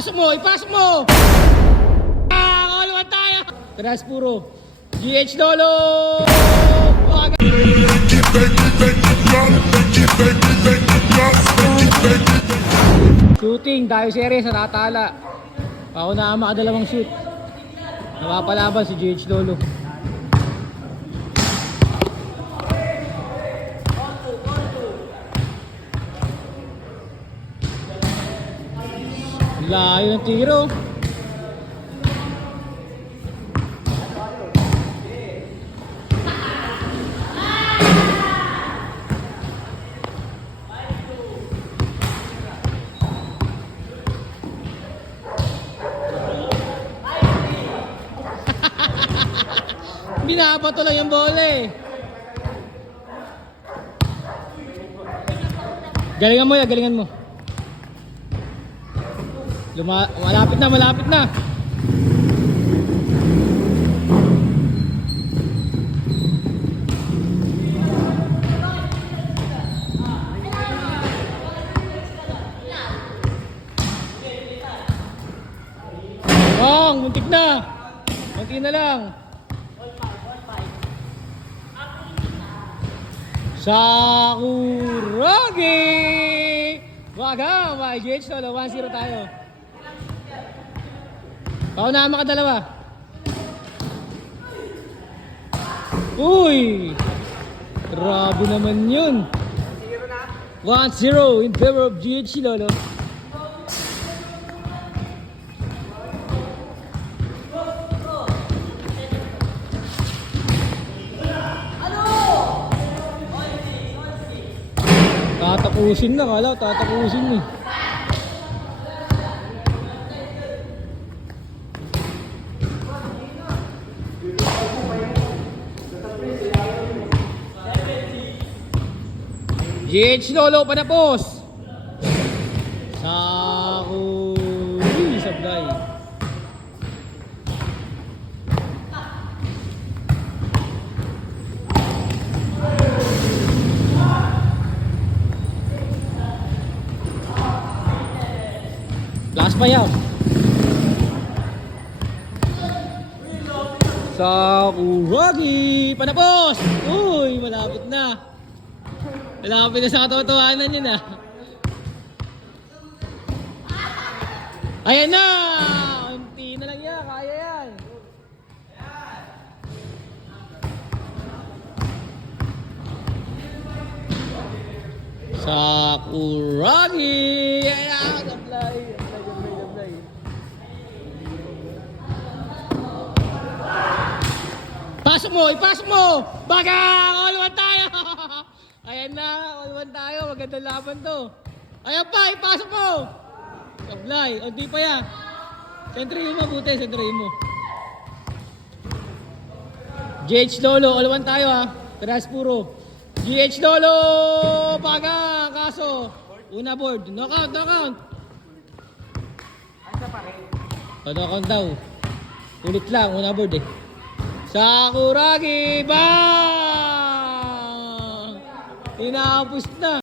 Ipasok mo! Ipasok mo! All one tayo! Tras puro. GH Lolo! Shooting, tayo series sa natala. Ako na makadalawang shoot. Napapalaban si GH Lolo. Layo ng tiro. Binabato lang yung bola eh. Galingan mo ya, galingan mo. Malapit na, malapit na. Muntik na. Muntik na lang. Sakuragi! Waga, may GH Lolo, 1-0 tayo. Paunahan makadalawa. Uy! Grabe naman yun. 1-0 in favor of GH Lolo. Tatapusin na, kala tatapusin eh. GH Lolo panapos. Sakuri sablay. Last pa yaw. Sakuragi panapos. Uy, malapit na. Malapit na sa katotohanan yun ah. Ayan na! Unti na lang yan, kaya yan. Sakuragi! Ayan na! Gablay! Gablay! Pasok mo! Ipasok mo! Bagang! All one tayo! Ayan na, all one tayo, magandang laban to. Ayan pa, ipasok mo. Sablay, o di pa yan. Sentrihin mo, buti, sentrihin mo. GH Lolo, all one tayo ha. Tras puro. GH Lolo, baga, kaso. Una board, knockout, knockout. Knockout daw. Ulit lang, una board eh. Sakuragi, bang! Inaapos na.